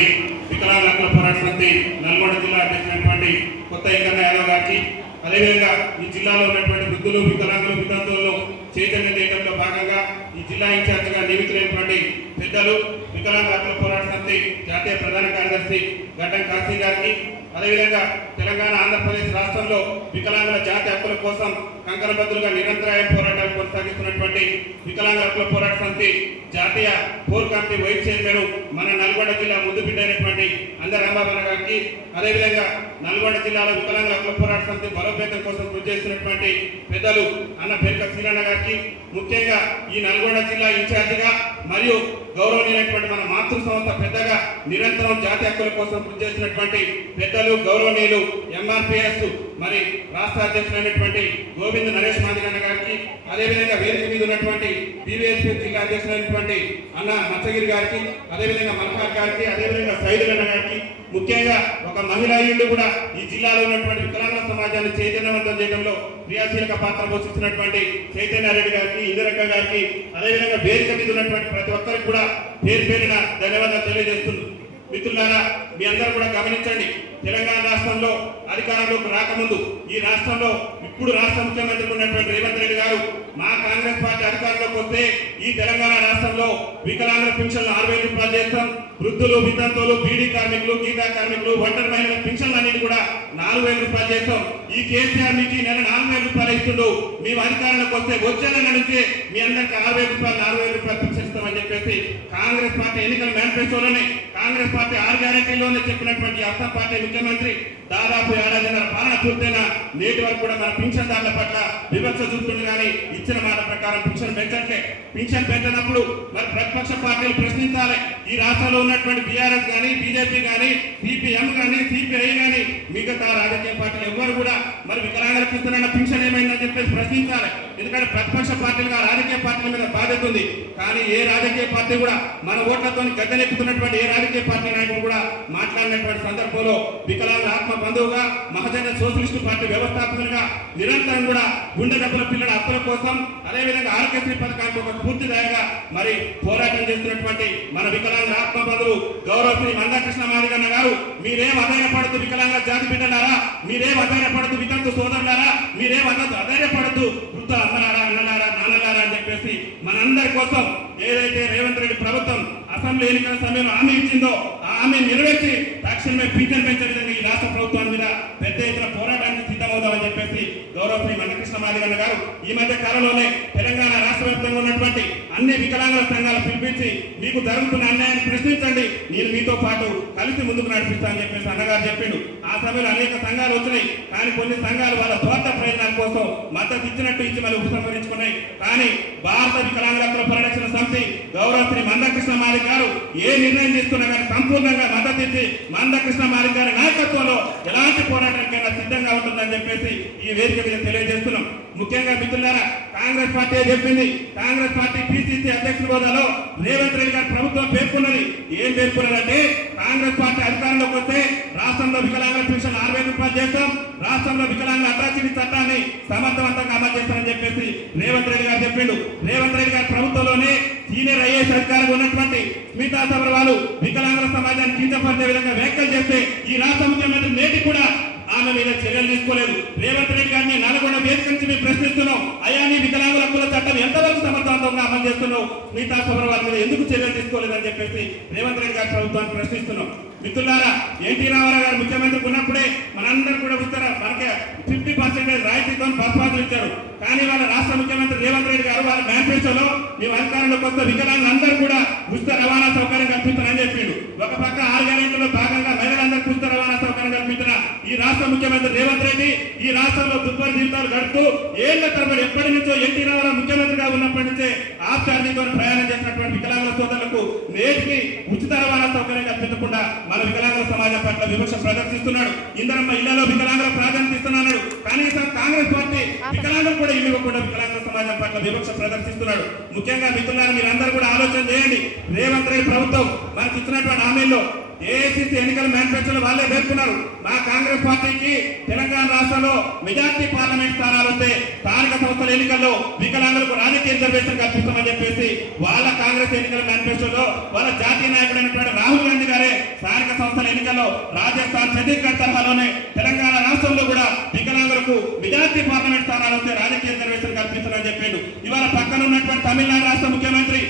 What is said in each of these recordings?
చేసినటువంటి వికలాంగుల హక్కుల పోరాట సమితి నల్గొండ జిల్లా అధ్యక్షుడైనటువంటి కొత్త వెంకన్న యాదవ్ గారికి, అదేవిధంగా ఈ జిల్లాలో ఉన్నటువంటి వృద్ధులు, వికలాంగులు, వితంతువులను చైతన్య చేయడంలో భాగంగా ఈ జిల్లా ఇన్ఛార్జిగా నియమితులైనటువంటి పెద్దలు వికలాంగుల హక్కుల పోరాట సమితి జాతీయ ప్రధాన కార్యదర్శి గడ్డం కాశీ గారికి, అదేవిధంగా తెలంగాణ, ఆంధ్రప్రదేశ్ రాష్ట్రంలో వికలాంగుల జాతీయ హక్కుల కోసం కంకణబద్దులుగా నిరంతరాయ పోరాటాలు కొనసాగిస్తున్నటువంటి వికలాంగుల హక్కుల పోరాట సమితి జాతీయ కోర్ కమిటీ వైస్ చైర్మన్ మన నల్గొండ జిల్లా ముద్దు బిడ్డైనటువంటి అందరి రాంబాబు గారికి, అదేవిధంగా నల్గొండ జిల్లాలో వికలాంగుల హక్కుల పోరాట సమితి బలోపేతం కోసం కృషి చేస్తున్నటువంటి పెద్దలు అన్న పెరుక శ్రీరన్న గారికి, ముఖ్యంగా ఈ నల్గొండ జిల్లా ఇన్ఛార్జిగా మరియు గౌరవనీయులైనటువంటి మన మాతృ సంస్థ పెద్దగా నిరంతరం జాతీయ హక్కుల కోసం కృషి చేసినటువంటి పెద్దలు గౌరవనీయులు ఎంఆర్పిఎస్ మరి రాష్ట్ర అధ్యక్షులైనటువంటి గోవింద్ నరేష్ మాదిగన్న గారికి, అదేవిధంగా వేదిక మీద ఉన్నటువంటి బీవీఎస్పీ జిల్లా అధ్యక్షులైనటువంటి అన్న మచ్చగిరి గారికి, అదేవిధంగా మల్కార్ గారికి, అదేవిధంగా సైదులన్న గారికి, ముఖ్యంగా ఒక మహిళా యుడు కూడా ఈ జిల్లాలో ఉన్నటువంటి వికలాంగుల సమాజాన్ని చైతన్యవంతం చేయడంలో క్రియాశీలక పాత్ర పోషిస్తున్నటువంటి చైతన్యారెడ్డి గారికి, ఇందిరక్క గారికి, అదేవిధంగా వేదిక మీద ఉన్నటువంటి ప్రతి ఒక్కరికి కూడా పేరు పేరిన ధన్యవాదాలు తెలియజేస్తుంది. మిత్రులారా, మీ అందరూ కూడా గమనించండి, తెలంగాణ రాష్ట్రంలో అధికారంలోకి రాకముందు ఈ రాష్ట్రంలో ఇప్పుడు రాష్ట్ర ముఖ్యమంత్రి ఉన్నటువంటి రేవంత్ రెడ్డి గారు మా కాంగ్రెస్ పార్టీ అధికారంలోకి వస్తే ఈ తెలంగాణ రాష్ట్రంలో వికలాంగుల పెన్షన్లు 6,000 రూపాయలు చేస్తాం, వృద్ధులు, వితంతువులు, బీడీ కార్మికులు, గీతా కార్మికులు, ఒంటరి మహిళల పెన్షన్లు అన్నిటి కూడా 4,000 రూపాయలు చేస్తాం. ఈ కేసీఆర్ మీకు నెల 4,000 రూపాయలు ఇస్తుండు, మేము అధికారంలోకి వస్తే వచ్చే నెల నుంచి మీ అందరికి 6,000 రూపాయలు 4,000 రూపాయలు పెన్షన్ ఇస్తామని చెప్పేసి కాంగ్రెస్ పార్టీ ఎన్నికల మేనిఫెస్టోలోనే, కాంగ్రెస్ పార్టీ 6 గ్యారెంటీలోనే చెప్పినటువంటి అస్సాం పార్టీ ముఖ్యమంత్రి దాదాపు ఏడాదిన్నర పాలన పూర్తయిన నేటి వరకు కూడా మన పింఛన్దారుల పట్ల వివక్ష చూపుతుంది, కానీ ఇచ్చిన మాట ప్రకారం పింఛన్ పెంచట్లే. పింఛన్ పెంచినప్పుడు మరి ప్రతిపక్ష పార్టీలు ప్రశ్నించాలి. ఈ రాష్ట్రంలో ఉన్నటువంటి బీఆర్ఎస్ కానీ, బీజేపీ కానీ, సిపిఎం కానీ, సిపిఐ కానీ, మిగతా రాజకీయ పార్టీలు ఎవ్వరు కూడా మరి వికలాంగులకు ఇస్తున్న పింఛన్ ఏమైందని చెప్పేసి ప్రశ్నించాలి. ఎందుకంటే ప్రతిపక్ష పార్టీలుగా రాజకీయ పార్టీల మీద బాధ్యత ఉంది, కానీ ఏ రాజకీయ పార్టీ కూడా మన ఓట్లతో గద్దెనెక్కుతున్నటువంటి ఏ రాజకీయ పార్టీ నాయకుడు కూడా మాట్లాడినటువంటి సందర్భంలో వికలాంగుల ఆత్మ బంధువుగా, మహజన సోషలిస్టు పార్టీ వ్యవస్థాపకులుగా నిరంతరం కూడా గుండె డబ్బుల పిల్లల హక్కుల కోసం, అదేవిధంగా ఆరోగ్యశ్రీ పథకానికి ఒక పూర్తిదాయగా మరి పోరాటం చేస్తున్నటువంటి మన వికలాంగుల ఆత్మ బంధువు గౌరవశ్రీ మందకృష్ణ మాదిగన్న గారు, మీరేం అధైర్యపడుతూ వికలాంగుల జాతి బిడ్డలారా, మీరేం అధైర్యపడుతూ వితంతు సోదరులారా, మీరేం అధైర్యపడుతూ వృద్ధ అమ్మలారా, అన్నలారా, నాన్నలారా అని చెప్పేసి మనందరి కోసం ఏదైతే రేవంత్ రెడ్డి ప్రభుత్వం అసెంబ్లీ ఎన్నికల సమయంలో హామీ ఇచ్చిందో ఆ హామీ నెరవేర్చి తక్షణమే పింఛన్ పెంచే విధంగా ఈ రాష్ట్ర ప్రభుత్వం మీద పెద్ద ఎత్తున పోరాటానికి సిద్ధమవుతామని చెప్పేసి గౌరవశ్రీ మందకృష్ణ మాదిగన్న గారు ఈ మధ్య కాలంలోనే తెలంగాణ రాష్ట్ర వ్యాప్తంగా ఉన్నటువంటి అన్ని వికలాంగుల సంఘాలు పిలిపించి మీకు జరుగుతున్న అన్యాయాన్ని ప్రశ్నించండి, నేను మీతో పాటు కలిసి ముందుకు నడిపిస్తానని చెప్పేసి అన్నగారు చెప్పిండు. ఆ సమయంలో అనేక సంఘాలు వచ్చినాయి, కానీ కొన్ని సంఘాలు వాళ్ళ స్వార్థ ప్రయోజనాల కోసం మద్దతు ఇచ్చినట్టు ఇచ్చి మళ్ళీ ఉపసంహరించుకున్నాయి. కానీ భారత వికలాంగుల హక్కుల పరిరక్షణ సమితి గౌరవశ్రీ మందకృష్ణ మాదిగ గారు ఏ నిర్ణయం తీసుకున్నా కానీ సంపూర్ణంగా మద్దతు ఇచ్చి మందకృష్ణ మాదిగ గారి నాయకత్వంలో ఎలాంటి పోరాటానికైనా సిద్ధంగా ఉంటుందని చెప్పేసి ఈ వేదిక మీద తెలియజేస్తున్నాం. ముఖ్యంగా మిత్రులారా, కాంగ్రెస్ పార్టీ చెప్పింది, కాంగ్రెస్ పార్టీ పిసిసి అధ్యక్షుల హోదాలో రేవంత్ రెడ్డి గారి ప్రభుత్వం పేర్కొన్నది. ఏం పేర్కొన్నదంటే కాంగ్రెస్ పార్టీ అధికారంలోకి వస్తే రాష్ట్రంలో వికలాంగుల పెన్షన్ 6,000 రూపాయలు చేస్తాం, రాష్ట్రంలో వికలాంగుల అట్రాసిటీ చట్టాన్ని సమర్థవంతంగా అమలు చేస్తామని చెప్పేసి రేవంత్ రెడ్డి గారు చెప్పిండు. రేవంత్ రెడ్డి గారి ప్రభుత్వంలోనే సీనియర్ ఐఏఎస్ అధికారులు ఉన్నటువంటి స్మితా సబర్వాల్ వికలాంగుల సమాజాన్ని కించపరిచే విధంగా వ్యాఖ్యలు చేస్తే ఈ రాష్ట్ర ముఖ్యమంత్రి నేటికి కూడా ఆమె మీద చర్యలు తీసుకోలేదు. రేవంత్ రెడ్డి గారిని నల్గొండ వేదిక నుంచి మేము ప్రశ్నిస్తున్నాం, అయాని వికలాంగుల హక్కుల చట్టం ఎంతవరకు సమర్థవంతంగా అమలు చేస్తున్నావు, స్మితా సబర్వాల్ మీద ఎందుకు చర్యలు తీసుకోలేదని చెప్పేసి రేవంత్ రెడ్డి గారి ప్రభుత్వాన్ని ప్రశ్నిస్తున్నాం. మిత్రులారా, ఎన్టీ రామారావు గారు ముఖ్యమంత్రి ఉన్నప్పుడే మనందరూ కూడా ఉత్తర మనకి 50% రాయితీతో బస్పాదులు ఇచ్చారు. కానీ వాళ్ళ రాష్ట్ర ముఖ్యమంత్రి రేవంత్ రెడ్డి గారు వాళ్ళ మేనిఫెస్టోలో మేము అధికారంలోకి వస్తే వికలాంగులందరూ కూడా ఉచిత రవాణా సౌకర్యం కల్పిస్తానని చెప్పిండు. ఒక పక్క 6 గ్యారెంటీలో భాగంగా మహిళలందరికీ ఉచిత రవాణా సౌకర్యం కల్పించిన ఈ రాష్ట్ర ముఖ్యమంత్రి రేవంత్ రెడ్డి ఈ రాష్ట్రంలో దుర్భర జీవితాలు గడుపుతూ ఏళ్ల తరబడి ఎప్పటి నుంచో ఎన్టీ రామారావు ముఖ్యమంత్రిగా ఉన్నప్పటి నుంచే ఆఫ్ ఛార్జీతో ప్రయాణం చేసినటువంటి వికలాంగుల సోదరులకు నేటికి ఉచిత రవాణా సౌకర్యం కల్పించకుండా మన వికలాంగుల సమాజం పట్ల విమర్శ ప్రదర్శిస్తున్నాడు. ఇందరమ్మ ఇళ్లలో వికలాంగుల ప్రాధాన్యత ఇస్తున్నాడు, కనీసం కాంగ్రెస్ పార్టీ వికలాంగులు కూడా ఇల్లు ఇవ్వకుండా వికలాంగుల సమాజం పట్ల వివక్ష ప్రదర్శిస్తున్నాడు. ముఖ్యంగా మిత్రులారా, మీరందరూ కూడా ఆలోచన చేయండి. రేవంత్ రెడ్డి ప్రభుత్వం మనకి ఇచ్చినటువంటి హామీల్లో ఏఐసిసి ఎన్నికల మేనిఫెస్టోలో వాళ్ళే పేర్కొన్నారు, మా కాంగ్రెస్ పార్టీకి తెలంగాణ రాష్ట్రంలో మెజార్టీ పార్లమెంట్ స్థానాలు వస్తే స్థానిక సంస్థల ఎన్నికల్లో వికలాంగులకు రాజకీయ రిజర్వేషన్ కల్పిస్తామని చెప్పేసి వాళ్ళ కాంగ్రెస్ ఎన్నికల మేనిఫెస్టోలో వాళ్ళ జాతీయ నాయకుడైనటువంటి రాహుల్ గాంధీ గారే సంస్థల ఎన్నికల్లో రాజస్థాన్ ఛత్తీస్గఢ్ తరహాలోనే తెలంగాణ రాష్ట్రంలో కూడా వికలాంగులకు మెజార్టీ పార్లమెంట్ స్థానాలు వస్తే రాజకీయ రిజర్వేషన్ కల్పిస్తారని చెప్పిండు. ఇవాళ పక్కన ఉన్నటువంటి తమిళనాడు రాష్ట్ర ముఖ్యమంత్రి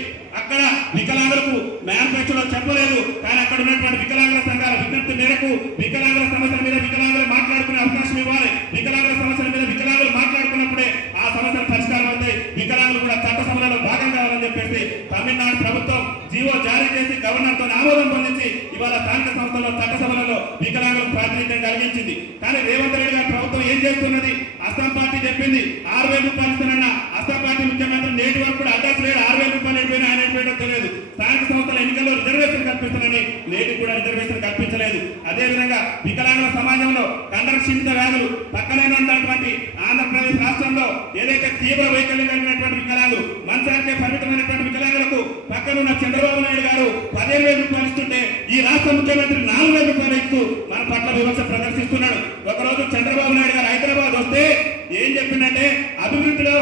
అక్కడ వికలాంగులకు మేనిఫెస్టోలో చెప్పలేదు, కానీ అక్కడ ఉన్నటువంటి వికలాంగుల సంఘాల విజ్ఞప్తి మేరకు వికలాంగుల సమస్యల మీద వికలాంగులు మాట్లాడుకునే అవకాశం ఇవ్వాలి. వికలాంగుల సమస్యల మీద వికలాంగులు మాట్లాడుకున్నప్పుడే ఆ సమస్యలు పరిష్కారం అవుతాయి. వికలాంగులు కూడా చట్టసభలలో భాగం కావాలని చెప్పేసి తమిళనాడు ప్రభుత్వం జీవో జారీ చేసి గవర్నర్తో ఆమోదం పొందించి ఇవాళ స్థానిక సంస్థల్లో చట్టసభలలో వికలాంగులకు ప్రాతినిధ్యం కలిగించింది. కానీ రేవంత్ రెడ్డి గారి ప్రభుత్వం ఏం చేస్తున్నది? అస్సాం పార్టీ చెప్పింది 6,000 రూపాయలు ఇస్తానన్న అస్సాం పార్టీ ముఖ్యమంత్రి నేటి వరకు కూడా అడ్రస్ లేడు. 6,000 రూపాయలు అయిపోయినా ఆయన అయిపోయిందో తెలియదు. స్థానిక సంస్థల ఎన్నికల్లో రిజర్వేషన్ కల్పిస్తానని నేటికి కూడా రిజర్వేషన్ కల్పించలేదు. అదేవిధంగా వికలాంగుల సమాజంలో కండర క్షీణిత వ్యాధులు పక్కనే ఉన్నటువంటి ఆంధ్రప్రదేశ్ రాష్ట్రంలో ఏదైతే తీవ్ర వైకల్యం కలిగినటువంటి వికలాంగులు మంచానికే పరిమితమైనటువంటి వికలాంగులకు పక్కనున్న చంద్రబాబు నాయుడు గారు 15,000 రూపాయలు ఇస్తుంటే ఈ రాష్ట్ర ముఖ్యమంత్రి 4,000 రూపాయలు ఇస్తూ మన పట్ల విమర్శ ప్రదర్శిస్తున్నాడు. ఒకరోజు చంద్రబాబు నాయుడు గారు హైదరాబాద్ వస్తే ఏం చెప్పిందంటే అభివృద్ధిలో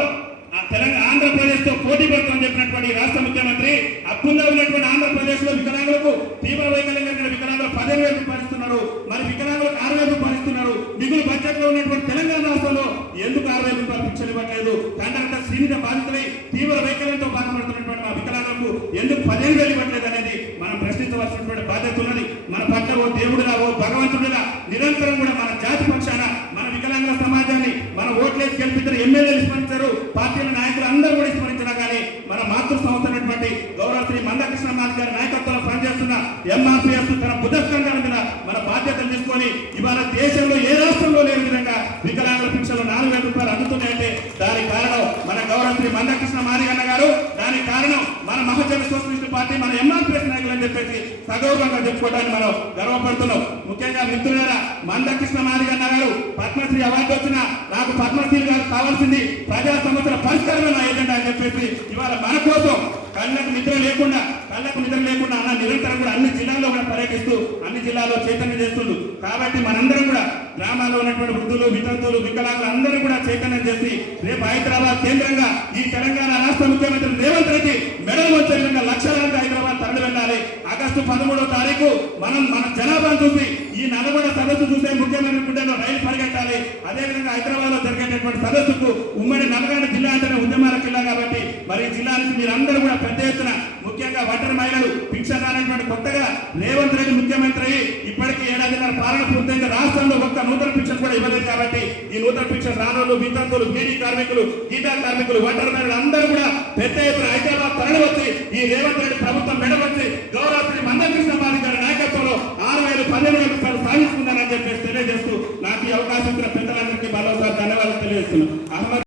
తెలంగాణ ఆంధ్రప్రదేశ్ తో పోటీ పడుతుందని చెప్పినటువంటి రాష్ట్ర ముఖ్యమంత్రి అప్పుల్లో ఉన్నటువంటి ఆంధ్రప్రదేశ్ లో వికలాంగులకు తీవ్ర వైకల్యం కలిగిన వికలాంగులు 15,000 రూపాయలు ఇస్తున్నారు, మరి వికలాంగులకు 6,000 రూపాయలు ఇస్తున్నారు. మిగులు బడ్జెట్ లో ఉన్నటువంటి తెలంగాణ రాష్ట్రంలో ఎందుకు 6,000 రూపాయలు పింఛన్ ఇవ్వట్లేదు? కండక్ట శ్రీనిధ బాధితులై తీవ్ర వైకల్యంతో బాధపడుతున్నటువంటి మా వికలాంగులకు ఎందుకు 15,000 ఇవ్వట్లేదు అనేది మనం ప్రశ్నించవలసినటువంటి బాధ్యత ఉన్నది. మన పట్ల ఓ దేవుడిలా ఓ భగవంతుడిలా నిరంతరం కూడా మన జాతి పక్షాన మన వికలాంగుల సమాజాన్ని మన ఓట్లేసి గెలిపించిన ఎమ్మెల్యేలు స్మరించారు, పార్టీల నాయకులు అందరూ కూడా స్మరించినా కానీ మన మాతృ సంస్థ అయినటువంటి గౌరవ శ్రీ మందకృష్ణ మాది గారి నాయకత్వంలో పనిచేస్తున్న ఎంఆర్పీఎస్ తన బుధస్కంధాల మీద మన బాధ్యతలు తీసుకొని ఇవాళ దేశంలో ఏ రాష్ట్రంలో లేని విధంగా వికలాంగుల పింఛన్లు 4,000 రూపాయలు అందుతున్నాయంటే దానికి కారణం మన గౌరవ శ్రీ మందకృష్ణ మాదిగన్న గారు, దానికి కారణం మన మహజన సోషలిస్ట్ పార్టీ మన ఎంఆర్పీఎస్ నాయకులు అని చెప్పేసి సగౌరవంగా చెప్పుకోవడానికి మనం గర్వపడుతున్నాం. ముఖ్యంగా మిత్రులారా, మందకృష్ణ మాదిగన్న గారు పద్మశ్రీ అవార్డు వచ్చిన నాకు పద్మశ్రీ గారు కావాల్సింది ప్రజా సమస్యల పరిష్కారమే నా ఏజెండా అని చెప్పేసి ఇవాళ మన కోసం కళ్ళకు నిద్ర లేకుండా అన్న నిరంతరం కూడా అన్ని జిల్లాల్లో కూడా పర్యటిస్తూ అన్ని జిల్లాల్లో చైతన్యం చేస్తుండు. కాబట్టి మనందరం కూడా గ్రామాల్లో ఉన్నటువంటి వృద్ధులు వితంతువులు వికలాంగులు అందరూ కూడా చైతన్యం చేసి రేపు హైదరాబాద్ కేంద్రంగా ఈ తెలంగాణ రాష్ట్ర ముఖ్యమంత్రి రేవంత్ రెడ్డి మెడలు వచ్చే విధంగా లక్షలాది హైదరాబాద్ తరలి వెళ్ళాలి. ఆగస్టు 13వ తారీఖు మనం మన జనాభాను చూసి ఈ నల్గొండ సదస్సు చూసే ముఖ్యమంత్రి గుండెలో రైలు పరిగెట్టాలి. అదేవిధంగా హైదరాబాద్ లో జరిగేటటువంటి సదస్సుకు ఉమ్మడి నల్గొండ జిల్లా అంటేనే ఉద్యమాల జిల్లా కాబట్టి మరి ఈ జిల్లా నుంచి మీరందరూ కూడా పెద్ద ఎత్తున ముఖ్యంగా ఒంటరి మహిళలు పింఛన్ అనేటువంటి కొత్తగా రేవంత్ రెడ్డి ముఖ్యమంత్రి ఇప్పటికీ 7.5 పాలన పూర్తయింది. రాష్ట్రంలో ఒక్క నూతన పింఛన్ కూడా ఇవ్వలేదు కాబట్టి ఈ నూతన పింఛన్ రానోళ్ళు వితంతువులు బీడీ కార్మికులు గీతా కార్మికులు ఒంటరి మహిళలు అందరూ కూడా పెద్ద ఎత్తున హైదరాబాద్ తరలి వచ్చి ఈ రేవంత్ రెడ్డి ప్రభుత్వం మెడవచ్చి గౌరవ శ్రీ మందకృష్ణ మాది గారి నాయకత్వంలో 6,000 15,000 రూపాయలు సాధిస్తుందని చెప్పేసి తెలియజేస్తూ నాకు ఈ అవకాశం ఇచ్చిన పెద్దలందరికీ మరోసారి ధన్యవాదాలు తెలియజేస్తున్నాను.